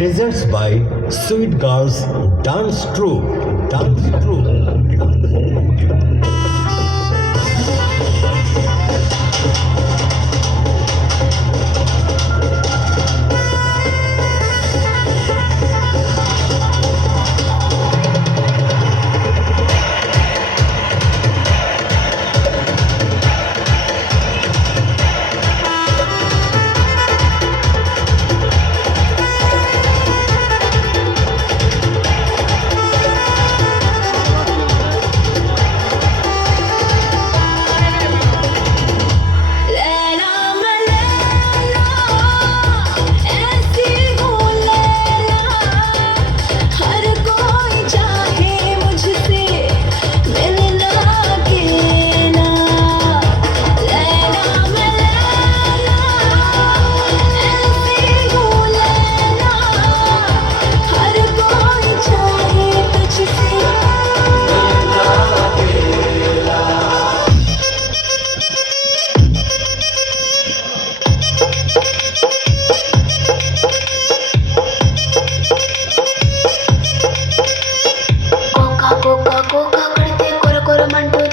presents by Sweet Girls Dance Troupe. Dance Troupe.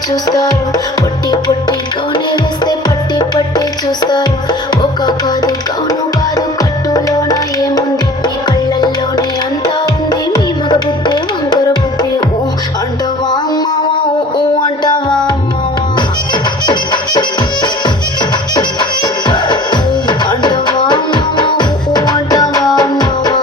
చూస్తారు పొట్టి పొట్టి కౌనే వేస్తే పట్టి పట్టి చూస్తారు ఒక కాదు కౌను కాదు కట్టులోన ఏముంది మీ కళ్ళల్లోనే అంతా ఉంది మీ మగ బుద్ధి వంకర బుద్ధి ఊ అంటవా అమ్మవా ఊ అంటవా అమ్మవా అంటవా అమ్మవా ఊ అంటవా అమ్మవా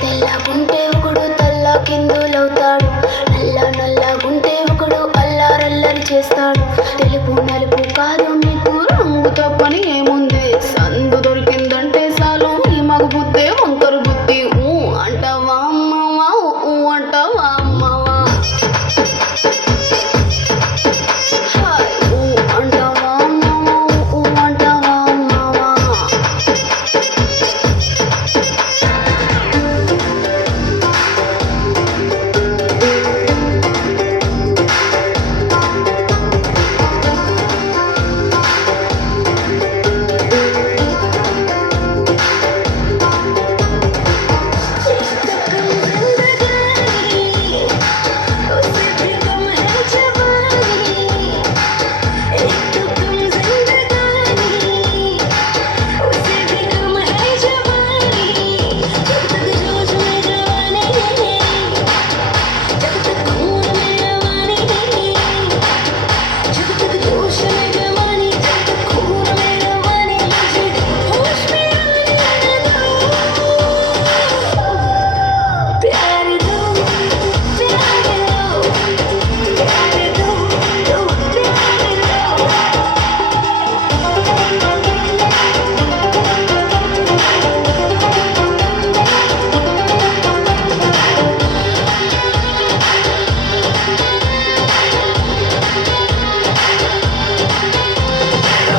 తెల్లగుంటే ఒకడు తల్ల కిందులవుతాడు నల్ల నల్లగుంటే ఒకడు అల్లారల్లరి చేస్తాడు తెలుపు నలుపు కాదు మీకు రంగు తప్పని ఏముంది సందు దొరికిందంటే చాలు ఈ మగ బుద్ధే వంకరు బుద్ధి ఊ అంటవా అమ్మవా ఊ అంటవా అమ్మవా ఊ అంటవా అమ్మవా ఊ అంటవా అమ్మవా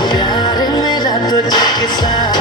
प्यार मेरा तुझके साथ